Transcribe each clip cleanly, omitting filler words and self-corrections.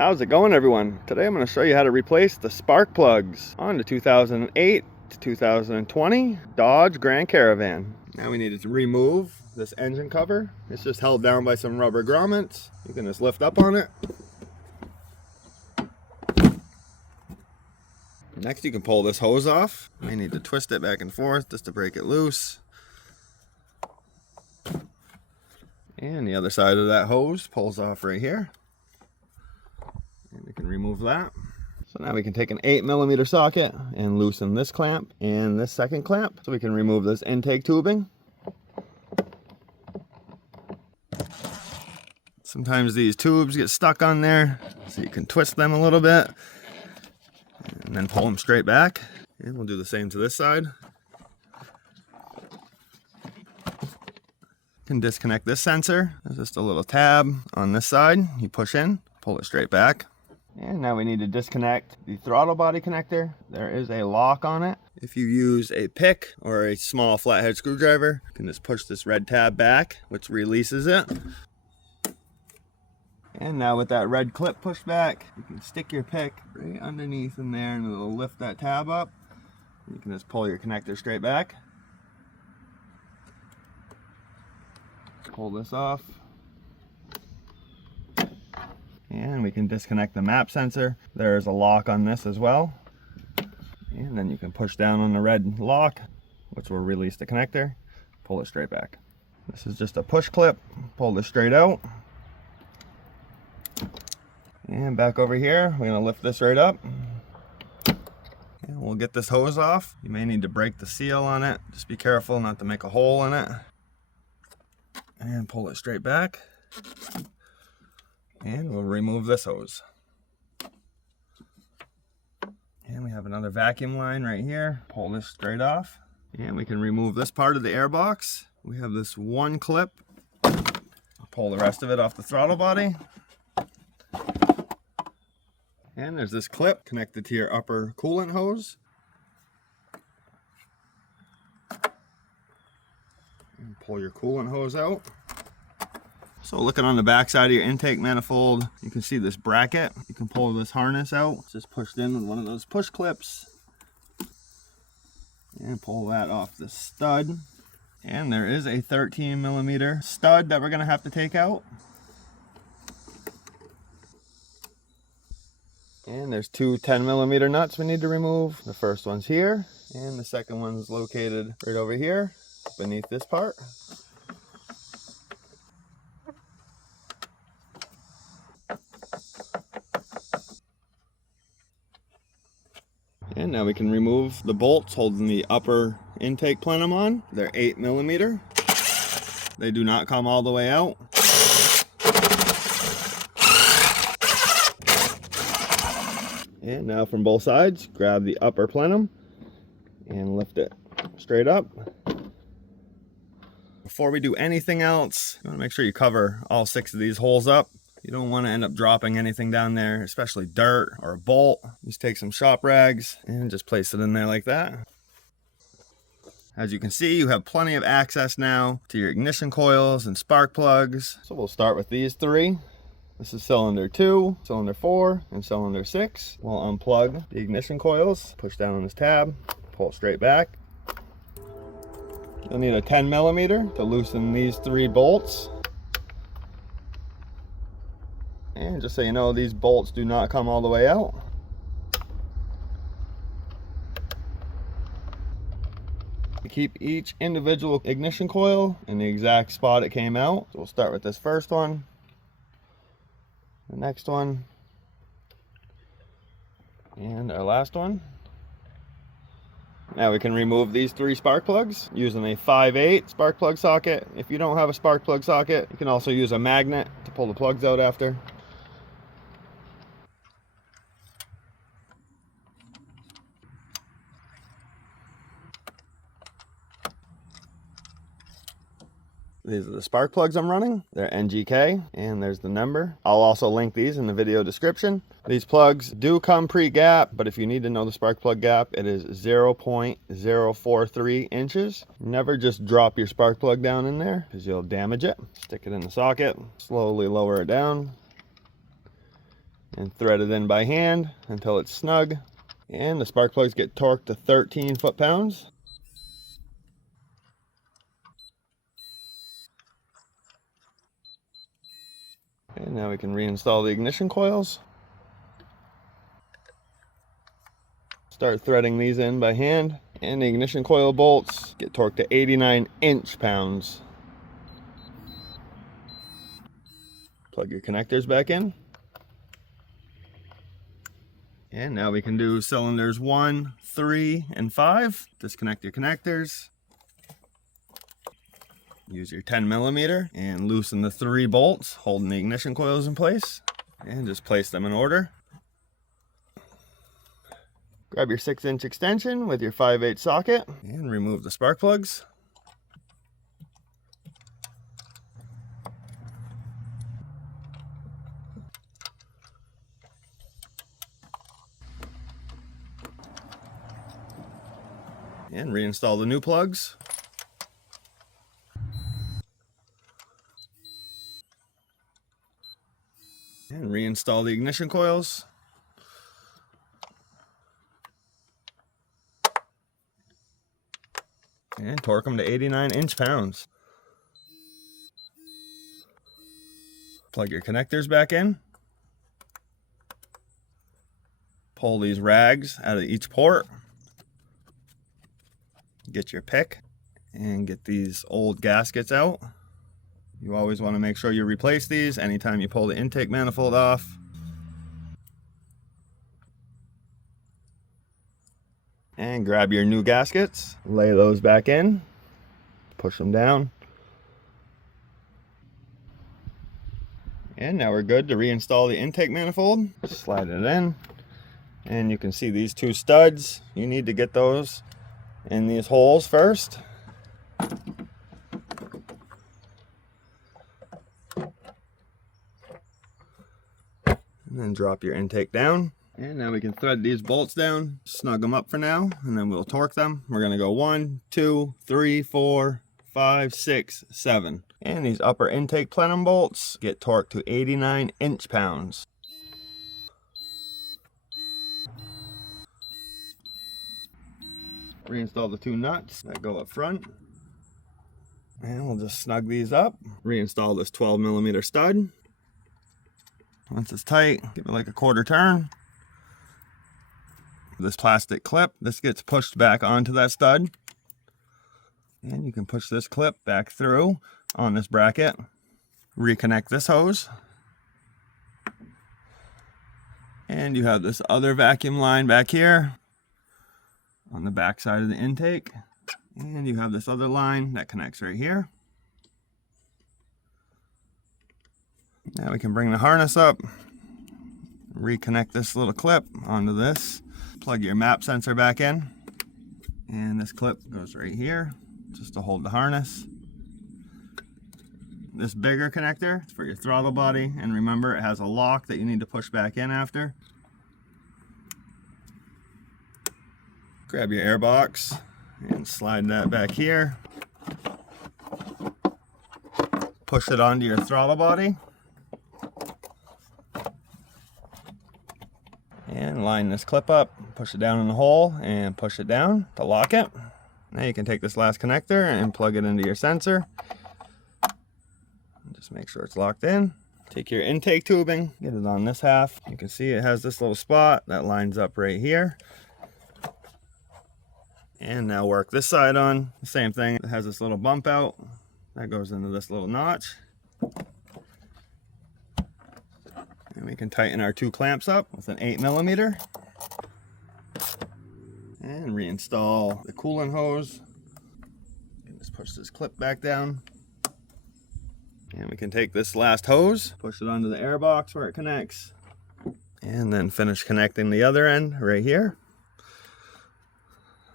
How's it going, everyone? Today I'm going to show you how to replace the spark plugs on the 2008 to 2020 Dodge Grand Caravan. Now we need to remove this engine cover. It's just held down by some rubber grommets. You can just lift up on it. Next you can pull this hose off. You need to twist it back and forth just to break it loose. And the other side of that hose pulls off right here. And we can remove that. So now we can take an 8mm socket and loosen this clamp and this second clamp. So we can remove this intake tubing. Sometimes these tubes get stuck on there, so you can twist them a little bit and then pull them straight back. And we'll do the same to this side. You can disconnect this sensor. There's just a little tab on this side. You push in, pull it straight back. And now we need to disconnect the throttle body connector. There is a lock on it. If you use a pick or a small flathead screwdriver, you can just push this red tab back, which releases it. And now with that red clip pushed back, you can stick your pick right underneath in there and it'll lift that tab up. You can just pull your connector straight back. Pull this off. And we can disconnect the map sensor. There's a lock on this as well. And then you can push down on the red lock, which will release the connector. Pull it straight back. This is just a push clip. Pull this straight out. And back over here, we're gonna lift this right up. And we'll get this hose off. You may need to break the seal on it. Just be careful not to make a hole in it. And pull it straight back. And we'll remove this hose. And we have another vacuum line right here. Pull this straight off. And we can remove this part of the airbox. We have this one clip. Pull the rest of it off the throttle body. And there's this clip connected to your upper coolant hose. And pull your coolant hose out. So looking on the back side of your intake manifold, you can see this bracket. You can pull this harness out. It's just pushed in with one of those push clips. And pull that off the stud. And there is a 13mm stud that we're gonna have to take out. And there's two 10mm nuts we need to remove. The first one's here, and the second one's located right over here, beneath this part. And now we can remove the bolts holding the upper intake plenum on. They're 8mm. They do not come all the way out. And now from both sides, grab the upper plenum and lift it straight up. Before we do anything else, you want to make sure you cover all 6 of these holes up. You don't want to end up dropping anything down there, especially dirt or a bolt. Just take some shop rags and just place it in there like that. As you can see, you have plenty of access now to your ignition coils and spark plugs. So we'll start with these 3. This is cylinder 2, cylinder 4, and cylinder 6. We'll unplug the ignition coils, push down on this tab, pull it straight back. You'll need a 10mm to loosen these 3 bolts. And just so you know, these bolts do not come all the way out. Keep each individual ignition coil in the exact spot it came out. So we'll start with this first one, the next one, and our last one. Now we can remove these 3 spark plugs using a 5/8 spark plug socket. If you don't have a spark plug socket, you can also use a magnet to pull the plugs out after. These are the spark plugs I'm running. They're NGK, and there's the number. I'll also link these in the video description. These plugs do come pre-gap, but if you need to know the spark plug gap, it is 0.043 inches. Never just drop your spark plug down in there because you'll damage it. Stick it in the socket, slowly lower it down. and thread it in by hand until it's snug. And the spark plugs get torqued to 13 foot-pounds. And now we can reinstall the ignition coils. Start threading these in by hand. And the ignition coil bolts get torqued to 89 inch-pounds. Plug your connectors back in. And now we can do cylinders 1, 3, and 5. Disconnect your connectors. Use your 10mm and loosen the 3 bolts holding the ignition coils in place. And just place them in order. Grab your 6-inch extension with your 5/8 socket and remove the spark plugs. And reinstall the new plugs. And reinstall the ignition coils. And torque them to 89 inch-pounds. Plug your connectors back in. Pull these rags out of each port. Get your pick and get these old gaskets out. You always want to make sure you replace these anytime you pull the intake manifold off. And grab your new gaskets, lay those back in, push them down. And now we're good to reinstall the intake manifold. Slide it in, and you can see these 2 studs. You need to get those in these holes first. And then drop your intake down. And now we can thread these bolts down, snug them up for now, and then we'll torque them. We're going to go 1, 2, 3, 4, 5, 6, 7. And these upper intake plenum bolts get torqued to 89 inch-pounds. Reinstall the 2 nuts that go up front. And we'll just snug these up. Reinstall this 12mm stud. Once it's tight, give it like a 1/4 turn. This plastic clip, this gets pushed back onto that stud. And you can push this clip back through on this bracket. Reconnect this hose. And you have this other vacuum line back here on the back side of the intake. And you have this other line that connects right here. Now we can bring the harness up, reconnect this little clip onto this, plug your map sensor back in, and this clip goes right here just to hold the harness. This bigger connector is for your throttle body, and remember it has a lock that you need to push back in after. Grab your air box and slide that back here. Push it onto your throttle body. And line this clip up, push it down in the hole and push it down to lock it. Now you can take this last connector and plug it into your sensor. Just make sure it's locked in. Take your intake tubing, get it on this half. You can see it has this little spot that lines up right here. And now work this side on. The same thing, it has this little bump out that goes into this little notch. And we can tighten our 2 clamps up with an 8mm. And reinstall the coolant hose. And just push this clip back down. And we can take this last hose, push it onto the air box where it connects. And then finish connecting the other end right here.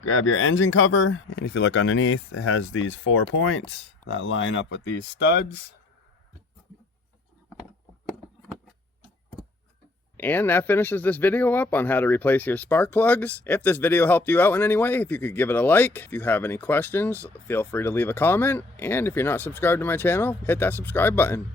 Grab your engine cover, and if you look underneath, it has these 4 points that line up with these studs. And that finishes this video up on how to replace your spark plugs. If this video helped you out in any way, if you could give it a like. If you have any questions, feel free to leave a comment. And if you're not subscribed to my channel, hit that subscribe button.